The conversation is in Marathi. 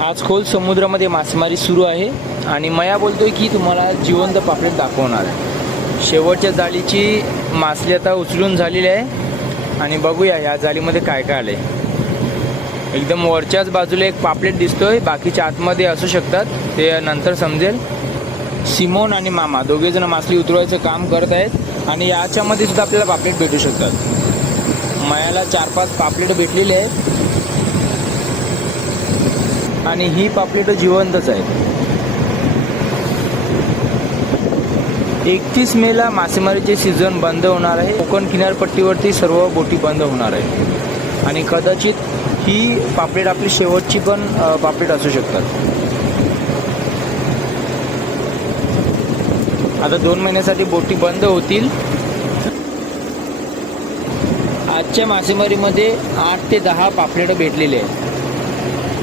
आज खोल समुद्रामध्ये मासेमारी सुरू आहे आणि मया बोलतोय की तुम्हाला जिवंत पापलेट दाखवणार आहे। शेवटच्या जाळीची मासली आता उचलून झालेली आहे आणि बघूया या जाळीमध्ये काय काय आले। एकदम वरच्याच बाजूला एक पापलेट दिसतोय, बाकीच्या आतमध्ये असू शकतात, ते नंतर समजेल। सिमोन आणि मामा दोघे जण मासली उतरवायचं काम करत आहेत आणि याच्यामध्ये सुद्धा आपल्याला पापलेट भेटू शकतात। मयाला 4-5 पापलेट भेटलेली आहेत आणि ही पापलेट जिवंतच आहेत। 31 मेला मासेमारीचे सीझन बंद होणार आहे। कोकण किनारपट्टीवरती सर्व बोटी बंद होणार आहे आणि कदाचित ही पापलेट आपली शेवटची पण पापलेट असू शकतात। आता 2 महिन्यासाठी बोटी बंद होतील। आजच्या मासेमारीमध्ये 8 ते 10 पापलेट भेटलेले आहेत।